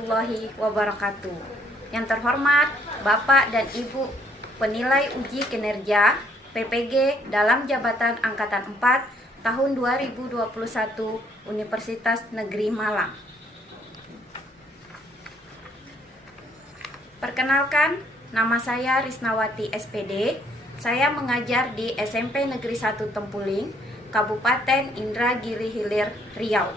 warahmatullahi wabarakatuh. Yang terhormat Bapak dan Ibu penilai uji kinerja PPG dalam jabatan Angkatan 4 tahun 2021 Universitas Negeri Malang. Perkenalkan, nama saya Risnawati SPD. Saya mengajar di SMP Negeri 1 Tempuling, Kabupaten Indragiri Hilir, Riau.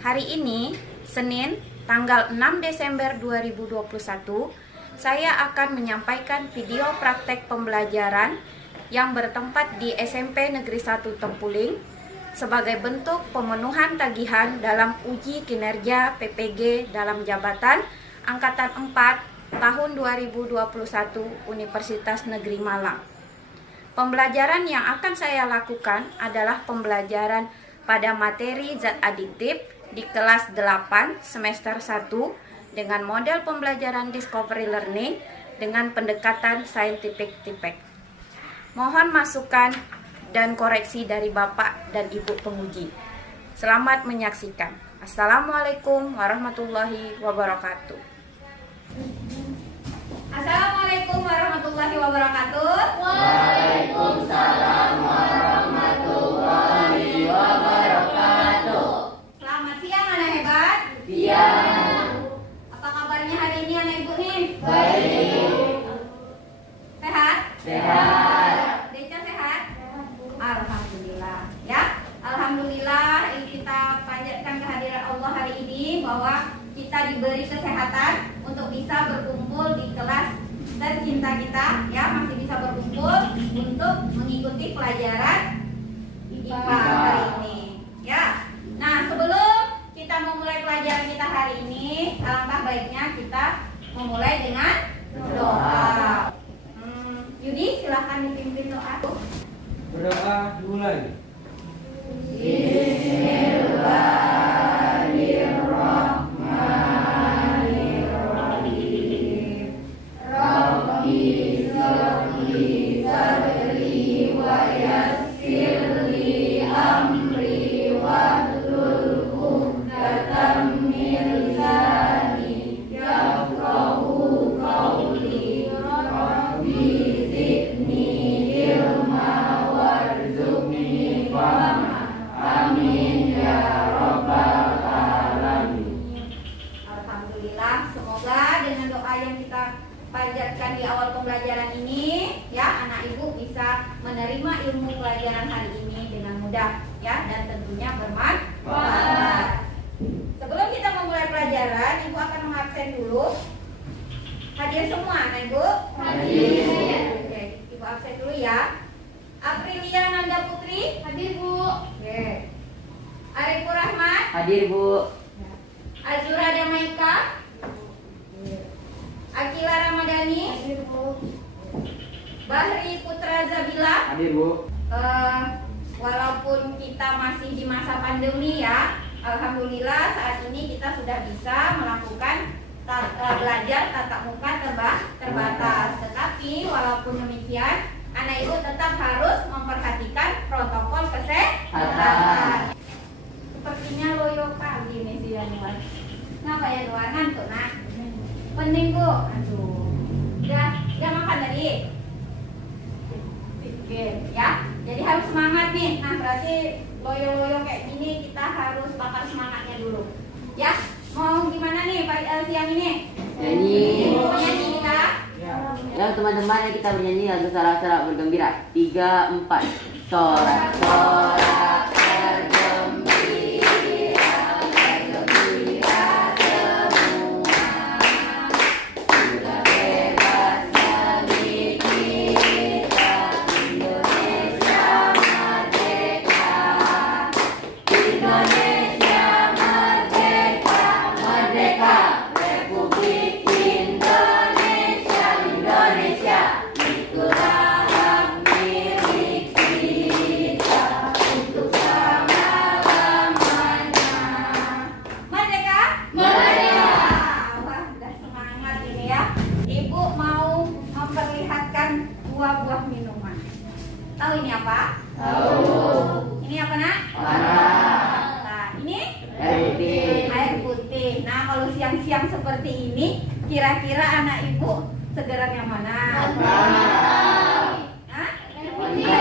Hari ini, Senin, tanggal 6 Desember 2021, saya akan menyampaikan video praktek pembelajaran yang bertempat di SMP Negeri 1 Tempuling sebagai bentuk pemenuhan tagihan dalam uji kinerja PPG dalam jabatan Angkatan 4 tahun 2021 Universitas Negeri Malang. Pembelajaran yang akan saya lakukan adalah pembelajaran pada materi zat adiktif di kelas 8 semester 1 dengan model pembelajaran discovery learning dengan pendekatan scientific type. Mohon masukan dan koreksi dari Bapak dan Ibu penguji. Selamat menyaksikan. Assalamualaikum warahmatullahi wabarakatuh. Assalamualaikum warahmatullahi wabarakatuh. Waalaikumsalam warahmatullahi wabarakatuh. Selamat siang anak hebat. Siang. Apa kabarnya hari ini anak ibu nih? Baik. Sehat? Sehat. Deca sehat? Alhamdulillah. Ya, alhamdulillah kita panjatkan kehadiran Allah hari ini bahwa kita diberi kesehatan untuk bisa berkumpul di kelas tercinta kita, ya, masih bisa berkumpul untuk mengikuti pelajaran IPA hari ini, ya. Nah, sebelum kita memulai pelajaran kita hari ini, alangkah baiknya kita memulai dengan doa. Yudi, silahkan dipimpin doa. Berdoa dimulai. Alhamdulillah, semoga dengan doa yang kita panjatkan di awal pembelajaran ini, ya, anak ibu bisa menerima ilmu pelajaran hari ini dengan mudah, ya, dan tentunya bermanfaat. Sebelum kita memulai pelajaran, ibu akan mengabsen dulu. Hadir semua anak ibu? Hadir. Oke, ibu absen dulu ya. Aprilia Nanda Putri? Hadir bu. Oke. Arifur Rahmat? Hadir, Bu. Azura Damaika? Akila Ramadhani? Hadir bu. Bahri Putra Zabila? Hadir, Bu. Walaupun kita masih di masa pandemi, ya, alhamdulillah saat ini kita sudah bisa melakukan belajar tatap muka terbatas. Tetapi walaupun demikian, anak ibu tetap harus memperhatikan protokol kesehatan. Sepertinya loyo kali nih si Yanuar. Ngapa ya doa ngantuk nak? Penting bu. Aduh. Udah makan tadi? Oke, ya. Jadi harus semangat nih. Nah, berarti loyo-loyo kayak gini kita harus bakar semangatnya dulu. Ya, mau gimana nih siang ini? Nyanyi. Mau nyanyi kita? Ya, teman-teman, yang kita bernyanyi lagu sorak-sorak bergembira. 3, 4. Sorak-sorak bergembira, bergembira semua. Sudah bebas negeri kita, Indonesia merdeka. Indonesia merdeka, merdeka. Republik Indonesia, Indonesia. Itulah hak milik kita untuk selama-lamanya. Merdeka? Merdeka. Wah, udah semangat ini ya. Ibu mau memperlihatkan buah-buah minuman. Tahu ini apa? Tahu. Ini apa nak? Warna. Nah, ini Air putih. air putih. Nah, kalau siang siang-siang seperti ini, kira-kira anak ibu segeran yang mana? Hah? Fanta.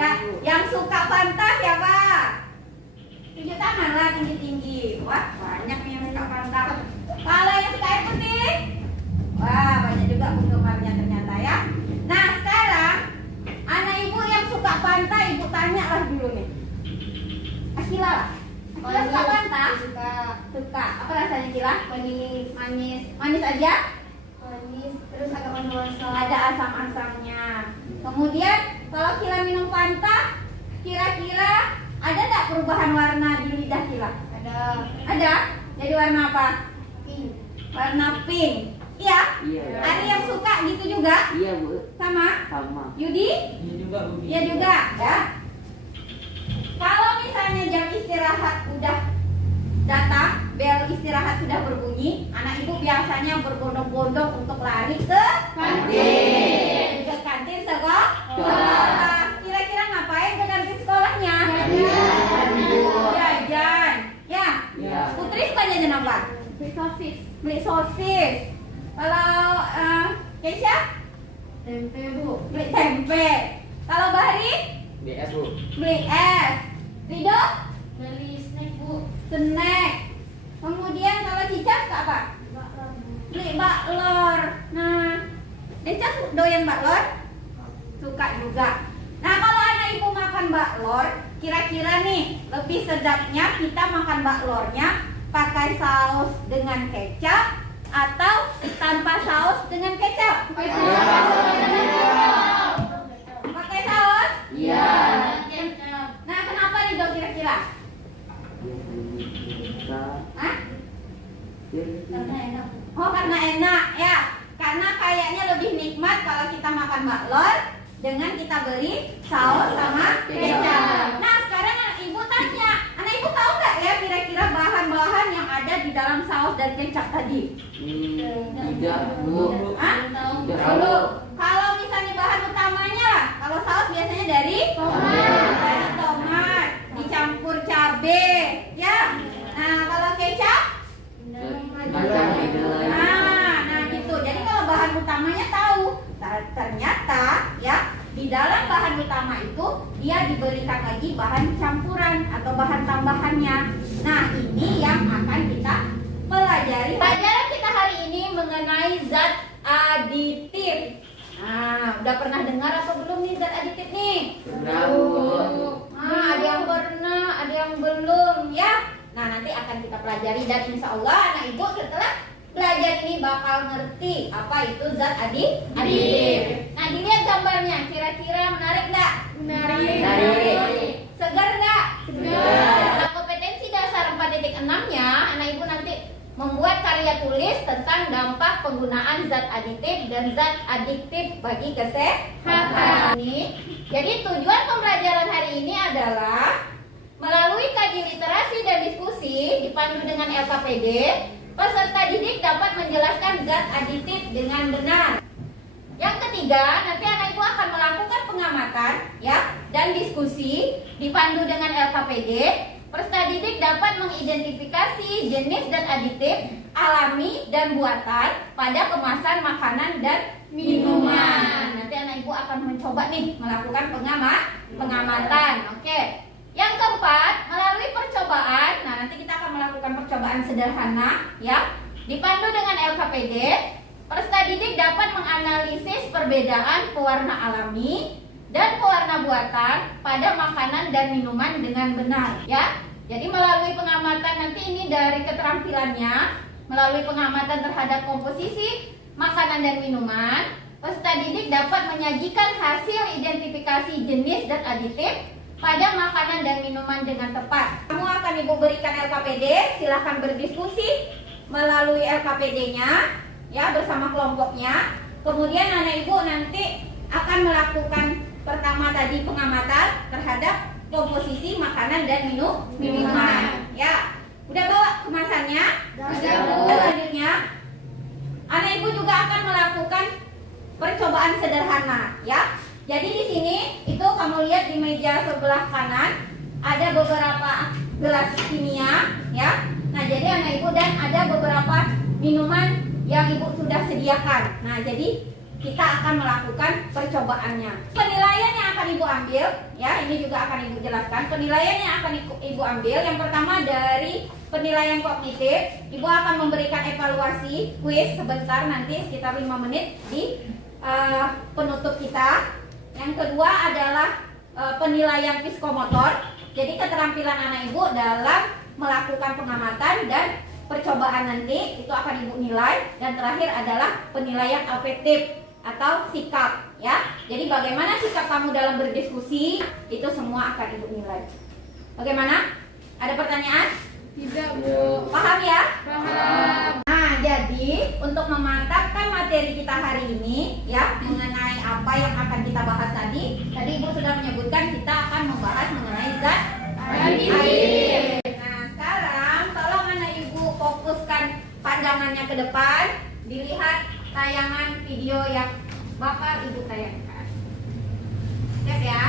Ya, yang suka Fanta siapa? Tunjuk tangan lah tinggi-tinggi. Wah, banyak nih yang suka Fanta. Kalau yang suka air putih? Wah, banyak juga penggemarnya ternyata ya. Nah, sekarang anak ibu yang suka Fanta, ibu tanya lah dulu nih. Akila, Akila suka Fanta? Suka. Apa rasanya Akila? Manis. Manis aja? Manis. Terus agak manis-manis. Ada asam-asamnya. Kemudian kalau Akila minum Fanta, kira-kira ada nggak perubahan warna di lidah Akila? Ada. Jadi warna apa? Pink. Warna pink. Iya. Ada yang suka gitu juga? Iya, Bu. Sama? Sama. Yudi? Iya juga, Budi. Iya juga, ya. Kalau misalnya jam istirahat udah datang, bel istirahat sudah berbunyi, anak ibu biasanya berbondong-bondong untuk lari ke kantin. Ke kantin sekolah. Kira-kira ngapain ke kantin sekolahnya? Jajan. Ya. Putri suka jajan apa? Beli sosis. Kalau Keisha? Tempe, Bu. Beli tempe. Kalau Bahri? BS, Bu. Beli es. Rido? Beli snack, Bu. Snack. Kemudian kalau Cica suka apa? Beli baklor. Nah, Cica doyan baklor? Suka juga. Nah, kalau anak ibu makan baklor, kira-kira nih lebih sedapnya kita makan baklornya pakai saus dengan kecap atau tanpa saus dengan kecap? Pakai saus? Iya. Nah, kenapa nih dok kira-kira? Hah? Oh, karena enak ya. Karena kayaknya lebih nikmat kalau kita makan baklor dengan kita beri saus sama kecap. Nah, sekarang anak ibu tanya, anak ibu tahu nggak ya kira-kira bahan-bahan yang ada di dalam saus dan kecap tadi? Tidak, Bu. Hah? Tidak Dulu, tahu. kalau misalnya bahan utamanya lah, kalau saus biasanya dari tomat, dicampur cabe, ya. Nah, kalau kecap, Kacang kedelai. nah gitu. Jadi kalau bahan utamanya tahu, ternyata ya di dalam bahan utama itu dia diberikan lagi bahan campuran atau bahan tambahannya. Nah, ini yang akan kita pelajari. Pelajaran kita hari ini mengenai zat aditif. Nah, udah pernah dengar apa belum nih zat aditif nih? Pernah, Bu. Ada yang pernah, ada yang belum ya. Nah, nanti akan kita pelajari dan insya Allah anak ibu setelah belajar ini bakal ngerti apa itu zat aditif. Nah, dilihat gambarnya, kira-kira menarik nggak? Menarik. Segar nggak? Segar. Nah, kompetensi dasar 4.6-nya anak ibu nanti membuat karya tulis tentang dampak penggunaan zat aditif dan zat adiktif bagi kesehatan. Jadi tujuan pembelajaran hari ini adalah melalui kaji literasi dan diskusi dipandu dengan LKPD, peserta didik dapat menjelaskan zat aditif dengan benar. Yang ketiga, nanti anak ibu akan melakukan pengamatan ya dan diskusi dipandu dengan LKPD. Peserta didik dapat mengidentifikasi jenis zat aditif alami dan buatan pada kemasan makanan dan minuman. Nanti anak ibu akan mencoba nih melakukan pengamatan. Oke. Yang keempat, melalui percobaan. Nah, nanti kita akan melakukan percobaan sederhana ya. Dipandu dengan LKPD, peserta didik dapat menganalisis perbedaan pewarna alami dan pewarna buatan pada makanan dan minuman dengan benar ya. Jadi melalui pengamatan nanti ini dari keterampilannya, melalui pengamatan terhadap komposisi makanan dan minuman, peserta didik dapat menyajikan hasil identifikasi jenis zat aditif pada makanan dan minuman dengan tepat. Kamu akan ibu berikan LKPD, silahkan berdiskusi melalui LKPD-nya ya bersama kelompoknya. Kemudian anak ibu nanti akan melakukan pertama tadi pengamatan terhadap komposisi makanan dan minuman. Ya, udah bawa kemasannya? Sudah, Bu. Selanjutnya, anak ibu juga akan melakukan percobaan sederhana ya. Jadi di sini itu kamu lihat di meja sebelah kanan ada beberapa gelas kimia ya. Nah, jadi anak ibu dan ada beberapa minuman yang ibu sudah sediakan. Nah, jadi kita akan melakukan percobaannya. Penilaian yang akan ibu ambil, ya ini juga akan ibu jelaskan. Penilaian yang akan ibu ambil, yang pertama dari penilaian kognitif, ibu akan memberikan evaluasi kuis sebentar nanti sekitar 5 menit di penutup kita. Yang kedua adalah penilaian psikomotor. Jadi keterampilan anak ibu dalam melakukan pengamatan dan percobaan nanti itu akan ibu nilai. Dan terakhir adalah penilaian afektif atau sikap, ya. Jadi bagaimana sikap kamu dalam berdiskusi itu semua akan ibu nilai. Bagaimana? Ada pertanyaan? Tidak, Bu. Paham ya? Paham. Nah, jadi untuk memantapkan materi kita hari ini ya mengenai apa yang akan kita bahas tadi Ibu sudah menyebutkan kita akan membahas mengenai zat Aditif. Nah, sekarang tolong anak Ibu fokuskan pandangannya ke depan, dilihat tayangan video yang bakal Ibu tayangkan. Siap ya?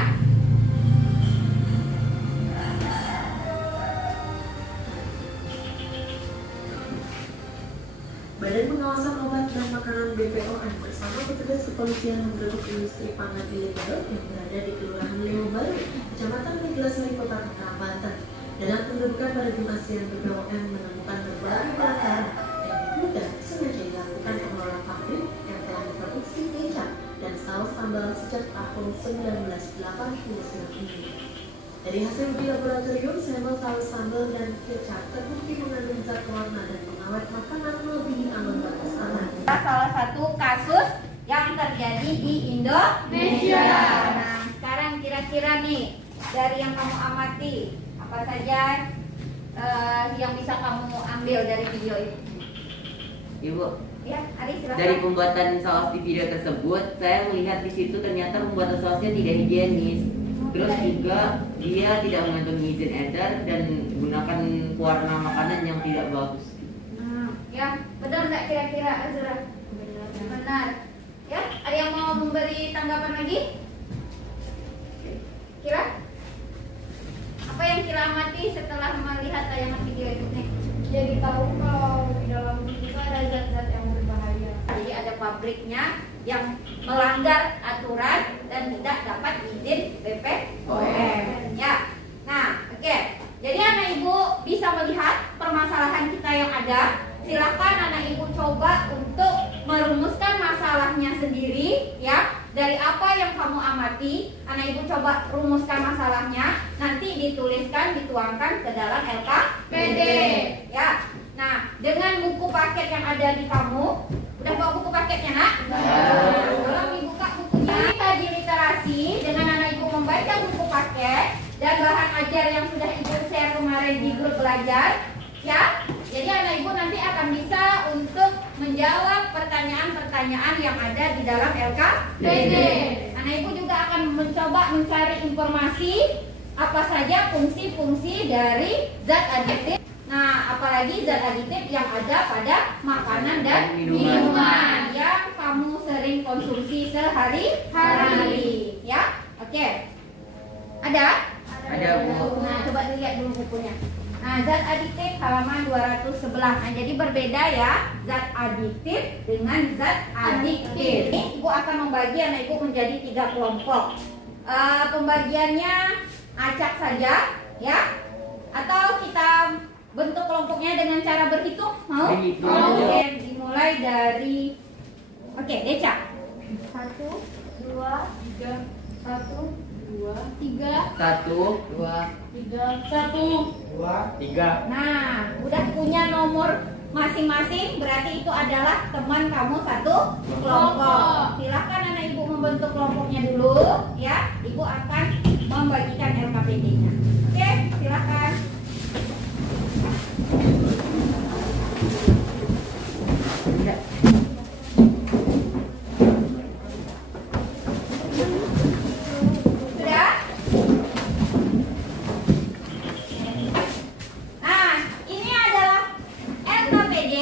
Badan Pengawasan Obat dan Makanan BPOM bersama petugas kepolisian yang berduduk di industri pangan di Lipo yang berada di Kelurahan Lewo Baru, Kecamatan Neglasari, Kota Tangerang, Banten. Dalam penggerbekan pada Jumat siang, BPOM menemukan berbagai barang yang diduga sengaja dilakukan pengelola pabrik yang telah memproduksi kecap dan saus sambal sejak tahun 1989 ini. Dari hasil uji laboratorium, sampel saus sambal dan kecap terbukti mengandung zat pewarna dan pengawet makanan melebihi ambang batas aman. Salah satu kasus yang terjadi di Indonesia. Nah, sekarang kira-kira nih dari yang kamu amati apa saja yang bisa kamu ambil dari video ini? Ibu, Ya, Ari silakan. dari pembuatan saus di video tersebut, saya melihat di situ ternyata pembuatan sausnya tidak higienis. Terus juga dia tidak mengantongi izin edar dan gunakan pewarna makanan yang tidak bagus. Ya, benar nggak kira-kira Azra? Benar. Ya, ada yang mau memberi tanggapan lagi? Kira? Apa yang Kira amati setelah melihat tayangan video itu nih? Jadi tahu kalau di dalam itu ada zat-zat yang berbahaya. Jadi ada pabriknya yang melanggar aturan dan tidak dapat izin BPOM. Ya. Nah, oke. Jadi anak ibu bisa melihat permasalahan kita yang ada. Silakan anak ibu coba untuk merumuskan masalahnya sendiri, ya. Dari apa yang kamu amati, anak ibu coba rumuskan masalahnya. Nanti dituliskan, dituangkan ke dalam LKPD. Ya. Nah, dengan buku paket yang ada di kamu, udah bawa buku paketnya, Nak? Nah, tolong dibuka bukunya. Tadi literasi dengan anak ibu membaca buku paket dan bahan ajar yang sudah ibu share kemarin di grup belajar, ya. Jadi anak ibu nanti akan bisa untuk menjawab pertanyaan-pertanyaan yang ada di dalam LKPD. Anak ibu juga akan mencoba mencari informasi apa saja fungsi-fungsi dari zat aditif. Nah, apalagi zat aditif yang ada pada makanan dan minuman yang kamu sering konsumsi sehari-hari, ya. Oke. Ada? Ada, Bu. Nah, coba dilihat dulu bukunya. Nah, zat aditif halaman 211. Nah, jadi berbeda ya zat aditif dengan zat adiktif. Ini ibu akan membagi anak ibu menjadi 3 kelompok. Pembagiannya acak saja, ya. Atau kita bentuk kelompoknya dengan cara berhitung, mau? Berhitung. Oke, dimulai dari Deca. 1, 2, 3, 1, 2, 3, 1, 2, 3, 1. 2, 3. Nah, udah punya nomor masing-masing, berarti itu adalah teman kamu satu kelompok. Silakan anak ibu membentuk kelompoknya dulu, ya. Ibu akan membagikan LKPD-nya. Oke, silakan. Sudah? Nah, ini adalah LKPD,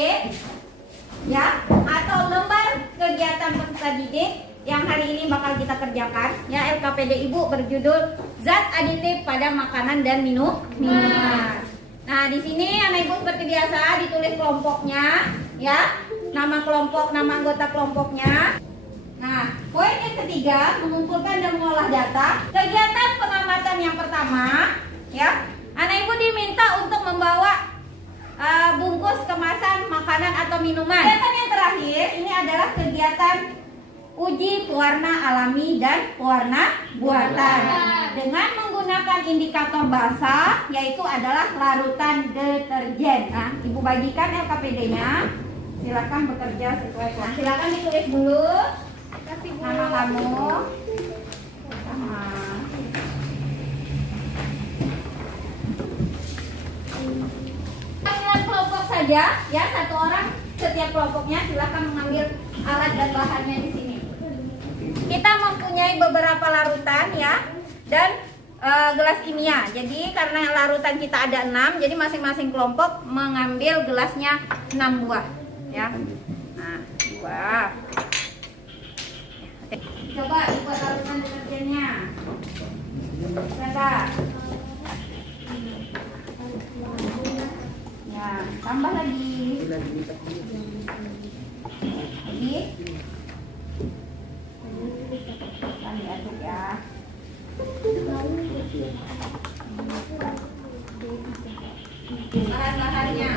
ya, atau lembar kegiatan peserta didik yang hari ini bakal kita kerjakan. Ya, LKPD ibu berjudul zat aditif pada makanan dan minuman. Nah, di sini anak ibu seperti biasa ditulis kelompoknya, ya. Nama kelompok, nama anggota kelompoknya. Nah, poin yang ketiga, mengumpulkan dan mengolah data. Kegiatan pengamatan yang pertama, ya. Anak ibu diminta untuk membawa bungkus kemasan makanan atau minuman. Kegiatan yang terakhir ini adalah kegiatan uji pewarna alami dan pewarna buatan dengan menggunakan indikator basah, yaitu adalah larutan deterjen. Nah, ibu bagikan LKPD-nya. Silakan bekerja sesuai kelas. Silakan ditulis dulu nama kamu. Sama. Panggilan kelompok saja, ya, satu orang setiap kelompoknya. Silakan mengambil alat dan bahannya di sini. Kita mempunyai beberapa larutan, ya, dan gelas kimia. Jadi karena larutan kita ada 6, jadi masing-masing kelompok mengambil gelasnya 6 buah, ya. Nah, 2. Coba dibuat larutan deterjennya. Coba. Ya, tambah lagi. Lagi. Kan diaduk, ya. Bahan-bahannya.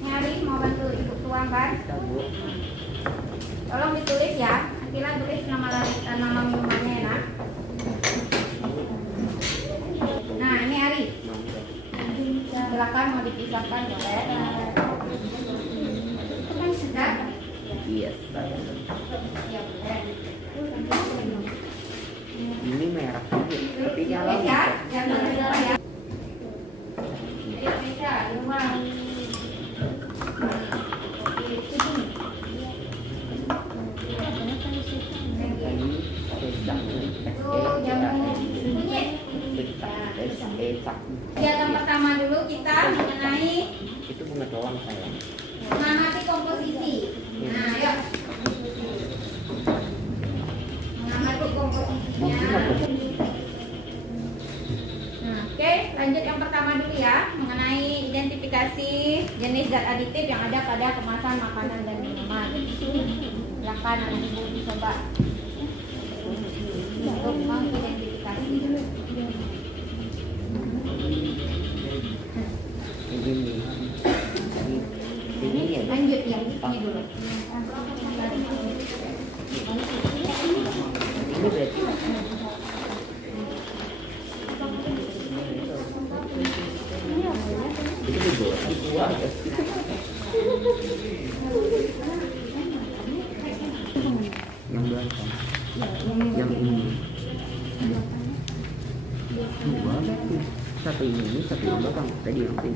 Nyari mau bantu ibu tuang kan? Tolong ditulis ya. Akila tulis nama minumannya ya, nak. Nah, ini Ari. Silakan mau dipisahkan boleh. Itu kan sudah. Iya. Ya boleh. Ini merah juga, tapi Tulis nyala. ya, jangan berdarah ya. Indonesia, di rumah. Kegiatan pertama dulu kita mengenai Itu bunga doang saya. mengamati komposisi. Nah, yuk. Mengamati komposisinya. Nah, oke, lanjut yang pertama dulu ya, mengenai identifikasi jenis zat aditif yang ada pada kemasan makanan dan minuman. Silakan anak ibu dicoba untuk mengidentifikasi. Ini ya. Lanjut yang ini dulu. Ini berarti itu dibawa ya. Yang belakang. Yang ini. Dua. Satu ini, satu yang belakang. Tadi yang ini.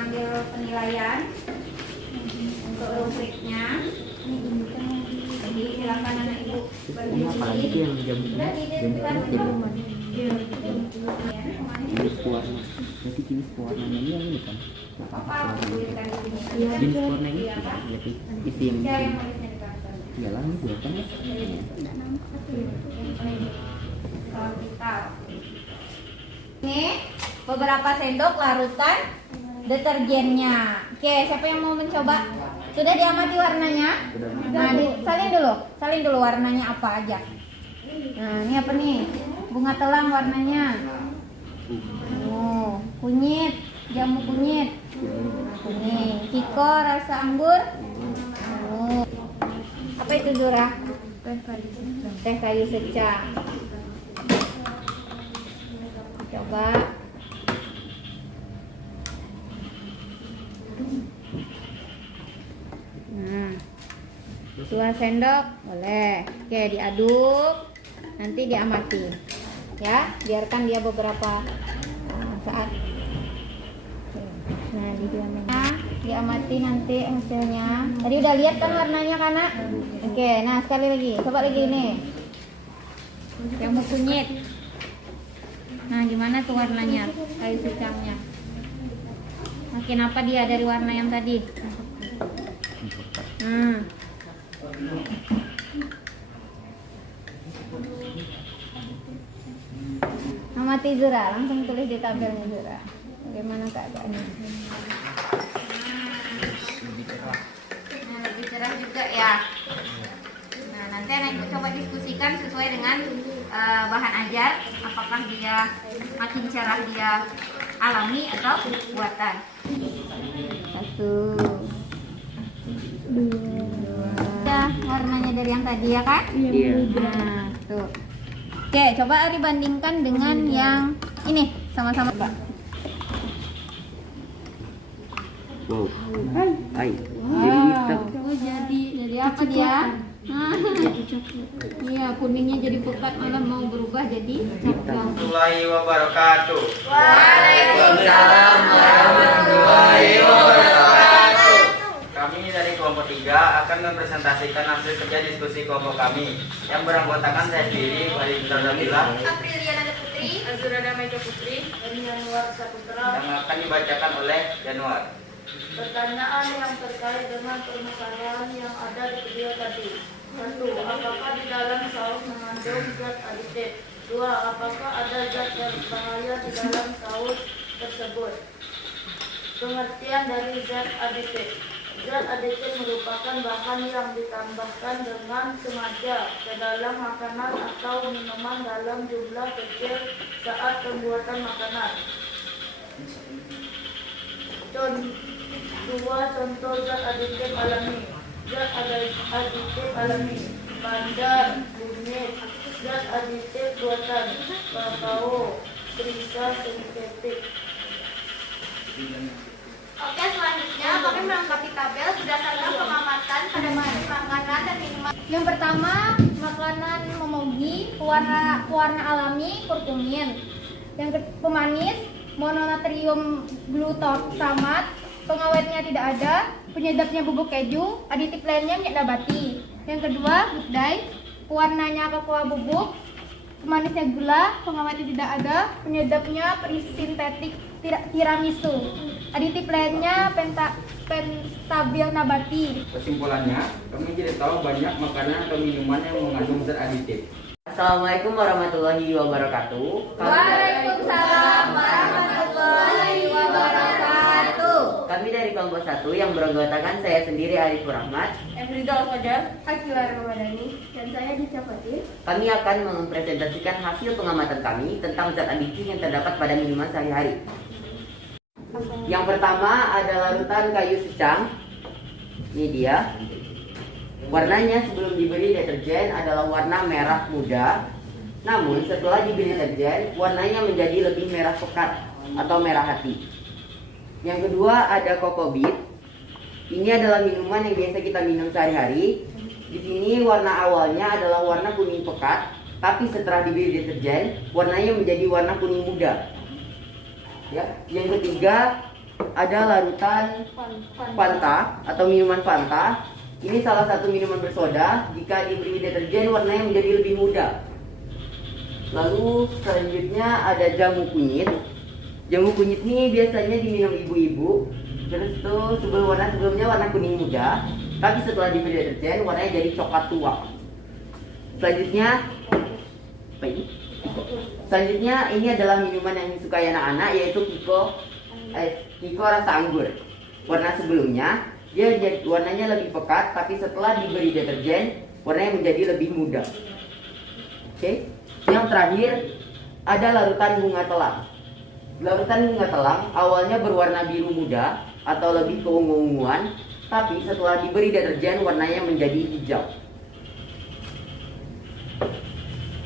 Ambil penilaian untuk rubriknya. Jadi silakan anak ibu Ini apalagi tuh yang jam jenis warna. Nanti jenis warnanya ini yang ini kan. Jenis warna ini jadi isi yang iyalah ini buatan ya. Ini beberapa sendok larutan deterjennya. Oke, siapa yang mau mencoba? Sudah diamati warnanya? Nah, salin dulu warnanya apa aja. Nah, ini apa nih? Bunga telang warnanya. Oh, kunyit, jamu kunyit. Kuning. Kiko rasa anggur. Oh. Apa itu Zura? Teh kayu secang. Coba. Nah, 2 sendok boleh. Oke, diaduk. Nanti diamati. Ya, biarkan dia beberapa saat. Nah, diamati nanti hasilnya. Tadi udah lihat kan warnanya Kana? Oke, nah sekali lagi. Coba lagi nih. Jamu kunyit. Nah, gimana tuh warnanya? Kayu secangnya. Makin apa dia dari warna yang tadi? Amati Zura, langsung tulis di tabelnya Zura. Bagaimana keadaannya? Nah, lebih cerah juga ya. Nah, nanti anak coba diskusikan sesuai dengan bahan ajar, apakah dia makin cerah dia alami atau buatan. 1, 2. Ya, warnanya dari yang tadi ya kan? Iya. Nah, tuh. Oke, coba dibandingkan dengan yang ini, sama-sama Pak. Wow. Hai. Oh, jadi apa dia? Iya, kuningnya jadi pekat, malah mau berubah jadi hitam. Warahmatullahi wabarakatuh. Waalaikumsalam warahmatullahi wabarakatuh. Kami dari kelompok 3 akan mempresentasikan hasil kerja diskusi kelompok kami yang beranggotakan saya sendiri, Wali Putradamila, Apriliana Putri, Azurada Meja Putri, dan Januar Saputra. yang akan dibacakan oleh Januar. Pertanyaan yang terkait dengan permasalahan yang ada di video tadi. 1. Apakah di dalam saus mengandung zat aditif? 2. Apakah ada zat yang berbahaya di dalam saus tersebut? Pengertian dari zat aditif. Zat aditif merupakan bahan yang ditambahkan dengan sengaja ke dalam makanan atau minuman dalam jumlah kecil saat pembuatan makanan. 2. Contoh zat aditif alami. Zat aditif alami: bandar, kunyit. Zat aditif buatan: kakao, perisa sintetik. Oke, selanjutnya kami melengkapi tabel berdasarkan pengamatan pada bahan makanan dan minuman. Yang pertama, makanan memogi, pewarna alami, kurkumin. Yang pemanis, mononatrium glutamat, pengawetnya tidak ada, penyedapnya bubuk keju, aditif lainnya minyak nabati. Yang kedua, good dye, pewarnanya cocoa bubuk, pemanisnya gula, pengawetnya tidak ada, penyedapnya sintetik tiramisu. Aditif lainnya pentabil nabati. Kesimpulannya, kami tidak tahu banyak makanan atau minuman yang mengandung zat aditif. Assalamualaikum warahmatullahi wabarakatuh. Waalaikumsalam warahmatullahi wabarakatuh. Kami dari kelompok 1 yang beranggotakan saya sendiri Arifur Rahmat. Efridal Fajar, Akila Ramadhani, dan saya Dica Fatir. Kami akan mempresentasikan hasil pengamatan kami tentang zat aditif yang terdapat pada minuman sehari-hari. Yang pertama ada larutan kayu secang. Ini dia. Warnanya sebelum diberi deterjen adalah warna merah muda. Namun setelah diberi deterjen, warnanya menjadi lebih merah pekat atau merah hati. Yang kedua ada kokobit. Ini adalah minuman yang biasa kita minum sehari-hari. Di sini warna awalnya adalah warna kuning pekat, tapi setelah diberi deterjen, warnanya menjadi warna kuning muda. Ya. Yang ketiga ada larutan Fanta atau minuman Fanta. Ini salah satu minuman bersoda. Jika diberi deterjen, warnanya menjadi lebih muda. Lalu selanjutnya ada jamu kunyit. Jamu kunyit ini biasanya diminum ibu-ibu. Terus tuh sebelumnya warna kuning muda, tapi setelah diberi deterjen warnanya jadi coklat tua. Selanjutnya apa ini? Selanjutnya ini adalah minuman yang disukai anak-anak, yaitu Kiko Kiko rasa anggur. Warna sebelumnya dia warnanya lebih pekat, tapi setelah diberi deterjen warnanya menjadi lebih muda. Oke. Yang terakhir ada larutan bunga telang. Larutan bunga telang awalnya berwarna biru muda atau lebih keungu-unguan, tapi setelah diberi deterjen warnanya menjadi hijau.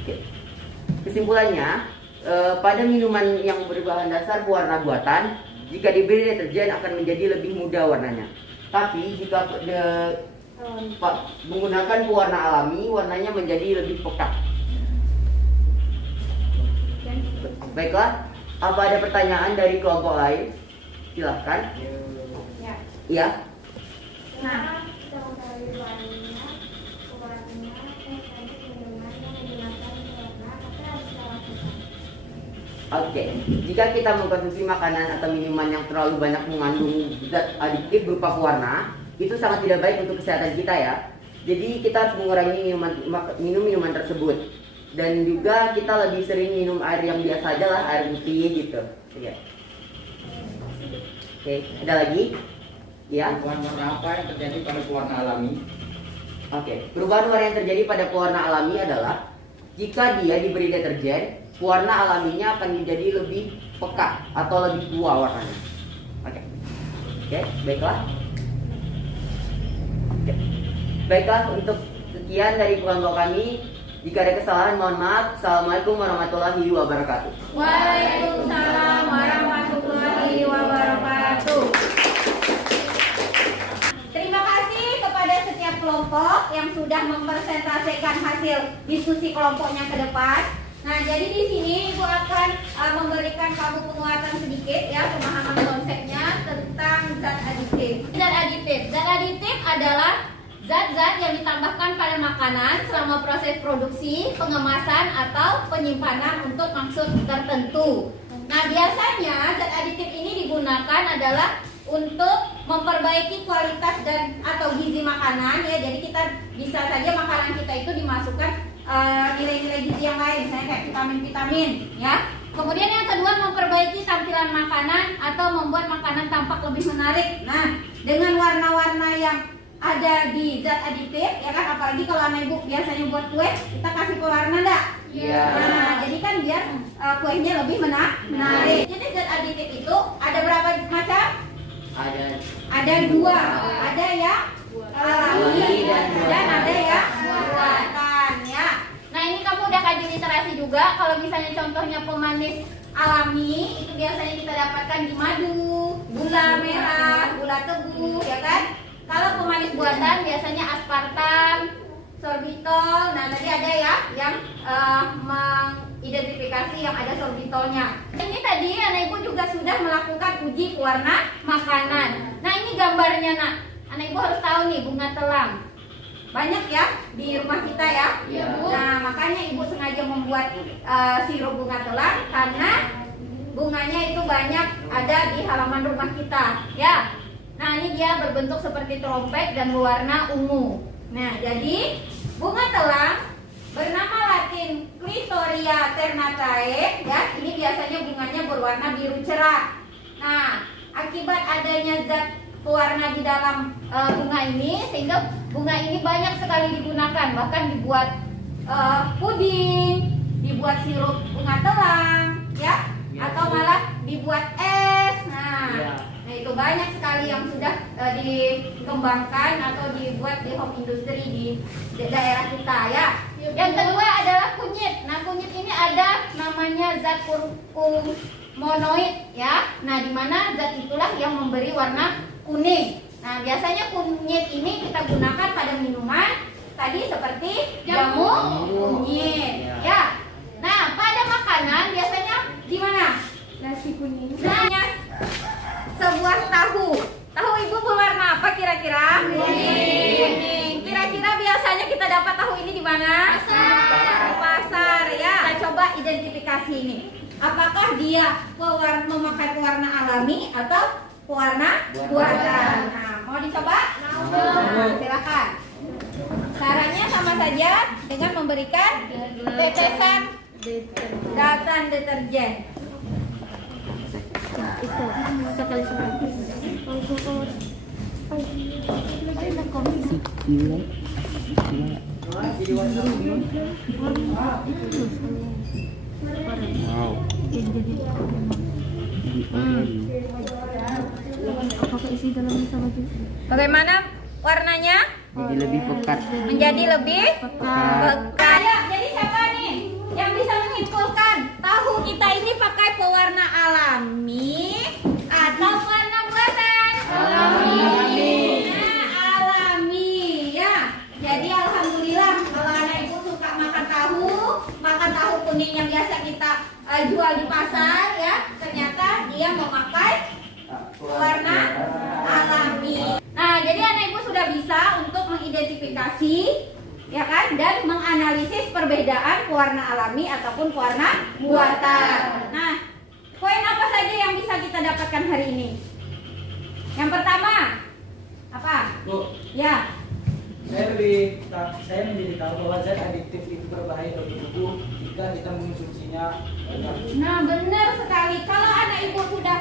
Oke. Kesimpulannya, pada minuman yang berbahan dasar pewarna buatan, jika diberi deterjen akan menjadi lebih muda warnanya. Tapi jika menggunakan pewarna alami, warnanya menjadi lebih pekat. Baiklah, apa ada pertanyaan dari kelompok lain? Silahkan. Ya. Iya. Nah, Oke, jika kita mengkonsumsi makanan atau minuman yang terlalu banyak mengandung zat adiktif berupa pewarna, itu sangat tidak baik untuk kesehatan kita ya. Jadi kita harus mengurangi minum minuman tersebut. Dan juga kita lebih sering minum air yang biasa aja lah, air putih gitu. Oke, ada lagi? Ya. Perubahan warna apa yang terjadi pada pewarna alami? Oke, perubahan warna yang terjadi pada pewarna alami adalah jika dia diberi deterjen, pewarna alaminya akan menjadi lebih pekat atau lebih tua warnanya. Oke, baiklah. Baiklah, untuk sekian dari kelompok kami. Jika ada kesalahan mohon maaf. Assalamualaikum warahmatullahi wabarakatuh. Waalaikumsalam warahmatullahi wabarakatuh. Terima kasih kepada setiap kelompok yang sudah mempresentasikan hasil diskusi kelompoknya ke depan. Nah, jadi di sini Ibu akan memberikan kamu penguatan sedikit ya, pemahaman konsepnya tentang zat aditif. Zat aditif adalah zat-zat yang ditambahkan pada makanan selama proses produksi, pengemasan, atau penyimpanan untuk maksud tertentu. Nah, biasanya zat aditif ini digunakan adalah untuk memperbaiki kualitas dan atau gizi makanan ya. Jadi kita bisa saja makanan kita itu dimasukkan nilai-nilai gizi yang lain, misalnya kayak vitamin-vitamin ya. Kemudian yang kedua, memperbaiki tampilan makanan atau membuat makanan tampak lebih menarik. Nah, dengan warna-warna yang ada di zat aditif ya kan, apalagi kalau anak ibu biasanya buat kue kita kasih pewarna enggak? Iya. Nah, jadi kan biar kuenya lebih menarik. Jadi zat aditif itu ada berapa macam? Ada dua. Ada ya alami dan ada ya buatan ya. Nah, ini kamu udah kaji literasi juga. Kalau misalnya contohnya pemanis alami itu biasanya kita dapatkan di madu, gula merah, gula tebu ya kan. Kalau pemanis buatan biasanya aspartam, sorbitol. Nah, tadi ada ya yang mengidentifikasi yang ada sorbitolnya. Ini tadi anak ibu juga sudah melakukan uji warna makanan. Nah, ini gambarnya nak. Anak ibu harus tahu nih bunga telang. Banyak ya di rumah kita ya. Iya. Nah, makanya ibu sengaja membuat sirup bunga telang karena bunganya itu banyak ada di halaman rumah kita ya. Nah, ini dia berbentuk seperti trompet dan berwarna ungu. Nah, jadi bunga telang bernama Latin Clitoria ternatae ya. Ini biasanya bunganya berwarna biru cerah. Nah, akibat adanya zat pewarna di dalam bunga ini sehingga bunga ini banyak sekali digunakan, bahkan dibuat puding, dibuat sirup bunga telang ya, atau malah dibuat es. Nah, itu banyak sekali yang sudah dikembangkan atau dibuat di home industry di daerah kita ya. Yang kedua adalah kunyit. Nah, kunyit ini ada namanya zat kurkumonoid ya. Nah, di mana zat itulah yang memberi warna kuning. Nah, biasanya kunyit ini kita gunakan pada minuman tadi seperti jamu kunyit ya. Nah, pada makanan biasanya di mana? Nasi kuning. Nah, sebuah tahu. Tahu ibu berwarna apa kira-kira? Kuning. Kira-kira biasanya kita dapat tahu ini di mana? Di pasar ya. Kita coba identifikasi ini. Apakah dia memakai pewarna alami atau pewarna buatan? Nah, mau dicoba? Nah, silakan. Caranya sama saja dengan memberikan tetesan deterjen. Itu sekali sekali. Apakah isi dalamnya sama juga? Bagaimana warnanya? Jadi lebih pekat. Menjadi lebih pekat. Ya, jadi siapa nih yang bisa menyimpulkan tahu kita ini pakai pewarna alami atau warna buatan? Alami. Nah, alami ya. Jadi alhamdulillah kalau anak ibu suka makan tahu kuning yang biasa kita jual di pasar ya, ternyata dia memakai warna alami. Nah, jadi anak ibu sudah bisa untuk mengidentifikasi ya kan dan menganalisis perbedaan pewarna alami ataupun pewarna buatan. Nah, poin apa saja yang bisa kita dapatkan hari ini? Yang pertama, apa? Bu, Ya. saya menjadi tahu bahwa zat adiktif itu berbahaya bagi tubuh jika kita mengonsumsinya. Nah, benar sekali. Kalau anak ibu sudah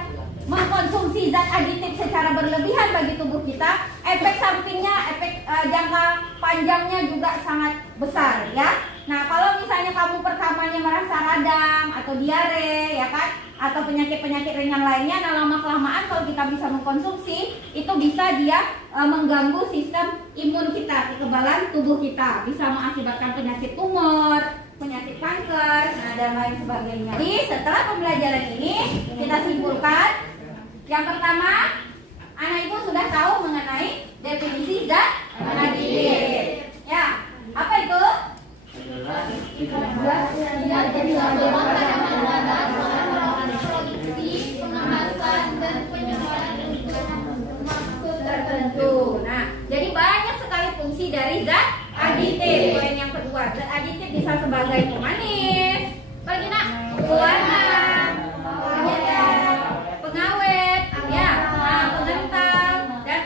mengkonsumsi zat aditif secara berlebihan bagi tubuh kita, efek sampingnya, efek jangka panjangnya juga sangat besar ya. Nah, kalau misalnya kamu pertamanya merasa radang atau diare ya kan, atau penyakit-penyakit ringan lainnya, nah lama-kelamaan kalau kita bisa mengkonsumsi, itu bisa dia mengganggu sistem imun kita, kekebalan tubuh kita, bisa mengakibatkan penyakit tumor, penyakit kanker, nah dan lain sebagainya. Jadi setelah pembelajaran ini kita simpulkan, yang pertama, anak ibu sudah tahu mengenai definisi zat aditif. Ya, apa itu? Tertentu. Nah, jadi banyak sekali fungsi dari zat aditif. Poin yang kedua, zat aditif bisa sebagai pemanis, bagi nak, pewarna, pengawet, ya, pengental dan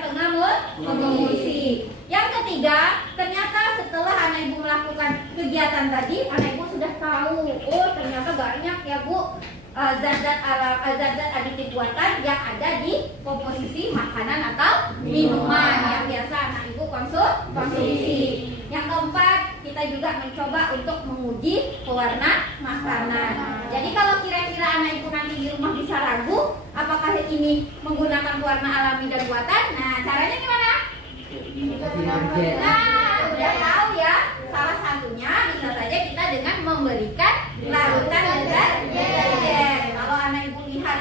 pemulsi. Yang ketiga, ternyata setelah anak ibu melakukan kegiatan tadi, anak ibu sudah tahu, oh ternyata banyak ya Bu zat-zat aditif buatan yang ada di komposisi makanan atau minuman yang biasa anak ibu konsumsi. Yang keempat, kita juga mencoba untuk menguji pewarna makanan. Jadi kalau kira-kira anak ibu nanti di rumah bisa ragu apakah ini menggunakan pewarna alami dan buatan, nah caranya gimana? Nah, udah tahu ya. Salah satunya bisa saja kita dengan memberikan larutan deterjen. Kalau anak ibu lihat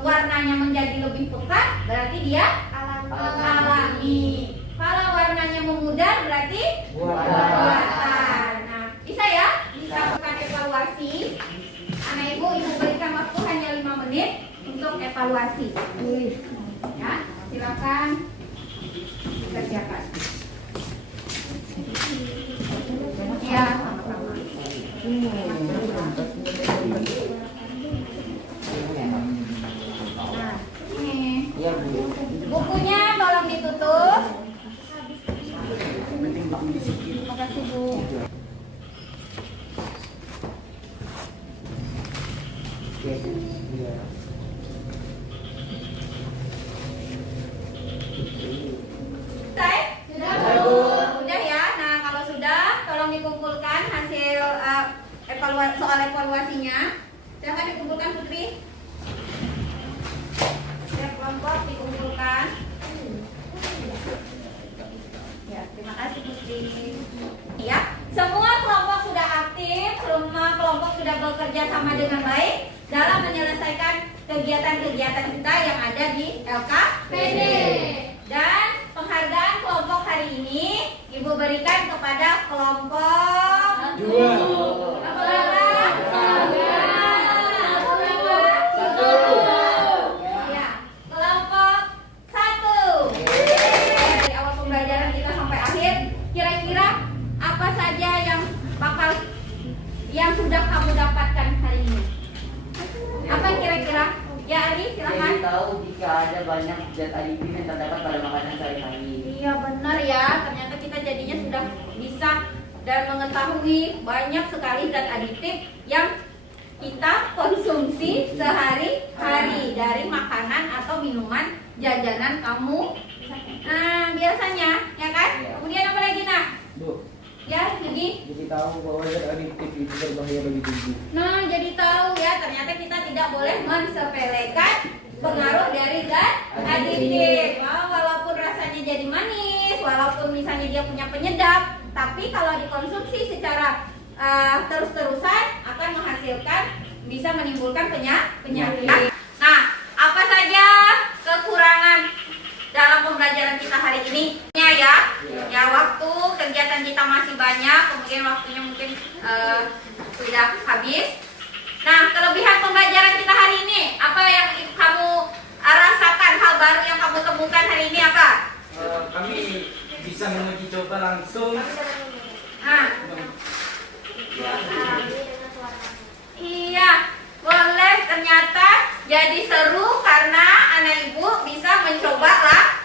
warnanya menjadi lebih pekat, berarti dia alami. Kalau warnanya memudar, berarti buatan. Nah, bisa ya? Bisa lakukan evaluasi. Anak ibu berikan waktu hanya 5 menit untuk evaluasi. Ya, silakan kerjakan. Ya, sama-sama. Nah, ini bukunya tolong ditutup. Terima kasih Bu. Sudah ya. Nah, kalau sudah, tolong dikumpulkan hasil soal evaluasinya. Silakan dikumpulkan Putri. Setiap kelompok dikumpulkan. Ya, terima kasih Putri. Ya, semua kelompok sudah aktif, semua kelompok sudah bekerja sama dengan baik dalam menyelesaikan kegiatan-kegiatan kita yang ada di LKPD. Dan penghargaan kelompok hari ini Ibu berikan kepada kelompok 2. Ya, kelompok 1. Dari awal pembelajaran kita sampai akhir, kira-kira apa saja yang sudah kamu dapatkan hari ini? Apa kira-kira? Ya Ali, silakan. Jadi tahu jika ada banyak zat aditif yang terdapat pada makanan sehari-hari. Iya benar ya, ternyata kita jadinya sudah bisa dan mengetahui banyak sekali zat aditif yang kita konsumsi sehari-hari. Dan menghindari makanan atau minuman jajanan kamu. Nah, biasanya, ya kan? Kemudian apa lagi, Nak? Bu, Ya, jadi tahu bahwa zat adiktif itu berbahaya bagi tubuh. nah, jadi tahu ya, ternyata kita tidak boleh mensepelekan pengaruh dari zat adiktif. Walaupun rasanya jadi manis, walaupun misalnya dia punya penyedap, tapi kalau dikonsumsi secara terus-terusan akan menghasilkan, bisa menimbulkan penyakit. Nah, apa saja kekurangan dalam pembelajaran kita hari ini? Ya, waktu kegiatan kita masih banyak, kemudian waktunya mungkin sudah habis. Nah, kelebihan pembelajaran kita hari ini, apa yang kamu rasakan, hal baru yang kamu temukan hari ini apa? Kami bisa menguji coba langsung. Nah, iya, boleh. Ternyata jadi seru karena anak ibu bisa mencoba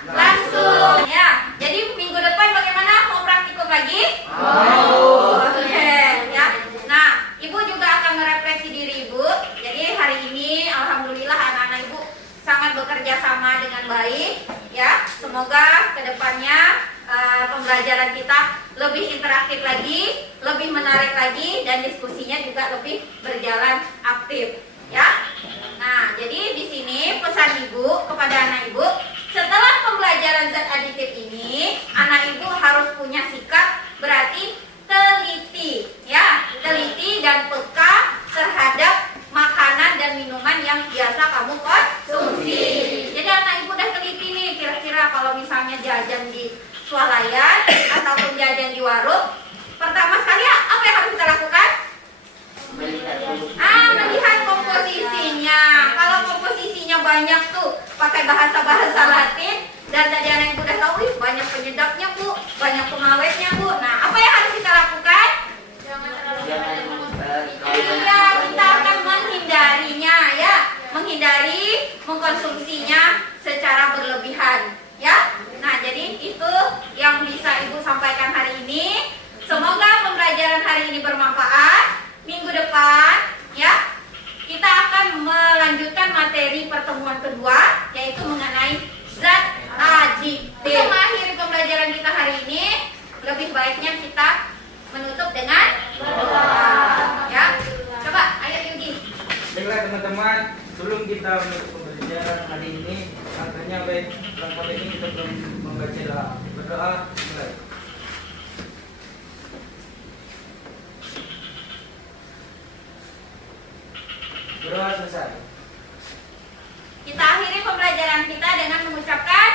langsung. Ya, jadi minggu depan bagaimana? Mau praktikum lagi? Oke, ya. Nah, ibu juga akan merefleksi diri ibu. Jadi hari ini, alhamdulillah anak-anak ibu sangat bekerja sama dengan baik. Ya, semoga kedepannya pembelajaran kita lebih interaktif lagi, lebih menarik lagi, dan diskusinya juga lebih berjalan aktif, ya. Nah, jadi di sini pesan ibu kepada anak ibu, setelah pembelajaran zat aditif ini, anak ibu harus punya sikap, berarti teliti, ya, teliti dan peka terhadap makanan dan minuman yang biasa kamu konsumsi. Jadi anak ibu udah teliti nih, kira-kira kalau misalnya jajan di swalayan ataupun jajan di warung, pertama sekali apa yang harus kita lakukan? Melihat komposisinya. Kalau komposisinya banyak tuh pakai bahasa-bahasa Latin, dan tadi anak ibu udah tahu, banyak penyedapnya bu, banyak pengawetnya bu. Nah, apa yang harus kita lakukan? Iya, kita akan menghindarinya, ya, menghindari mengkonsumsinya secara berlebihan, ya. Nah, jadi itu yang bisa ibu sampaikan hari ini. Semoga pembelajaran hari ini bermanfaat. Minggu depan, ya, kita akan melanjutkan materi pertemuan kedua, yaitu mengenai zat adiktif. Untuk mengakhiri pembelajaran kita hari ini, lebih baiknya kita menutup dengan doa. Ya, coba, ayo Yuji. Baiklah teman-teman, sebelum kita menutup pembelajaran hari ini, angkanya baik, langkah ini kita belum membaca doa. Berdoa, mulai. Berdoa selesai. Kita akhiri pembelajaran kita dengan mengucapkan